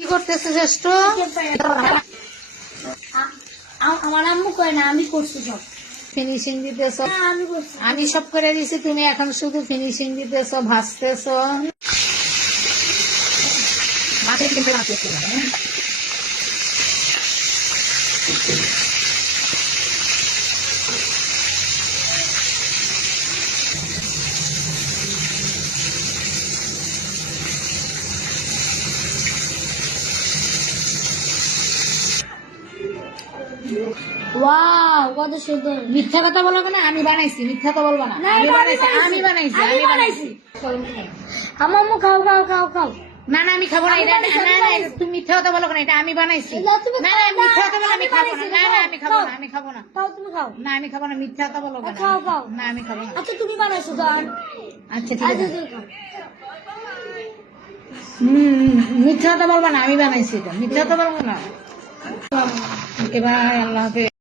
কি করতেছে জ্যেষ্ঠ? আমার আম্মু কয় না, আমি করছি সব। ফিনিশিং দিতেছ? আমি করছি। আমি সব করে দিছি, তুমি এখন শুধু ফিনিশিং দিতেছ, ভাজতেছ। ওয়াও, কত সুন্দর। মিথ্যা কথা বলো না, আমি বানাইছি। মিথ্যা কথা বলবো না, না, আমি এটা বানাইছি, আমি বানাইছি, আমি বানাইছি। আমার আম্মু খাও খাও খাও খাও। না না, আমি খাবো না। আমি এটা বানাইছি, না আমি না, বানাইছি। তুমি মিথ্যা কথা বলো না, এটা আমি বানাইছি। না, তুমি না খাও না, না, মিথ্যা কথা বলো, আমি আমি খাবো না। বানাইছি, না না, খাও, আমি খাবো খাও। না, আমি খাবো না। খাও, তুমি খাও। না, আমি খাবো না, মিথ্যা কথা বলো কেন? খাও খাও। না, আমি খাবো না। আচ্ছা, তুমি বানাইছো গান। আচ্ছা ঠিক আচ্ছা, আছে। তুমি খাও। মিথ্যা কথা বলবো না, আমি বানাইছি এটা। মিথ্যা কথা বলবো না। ওকে, বাই, আল্লাহ হাফেজ।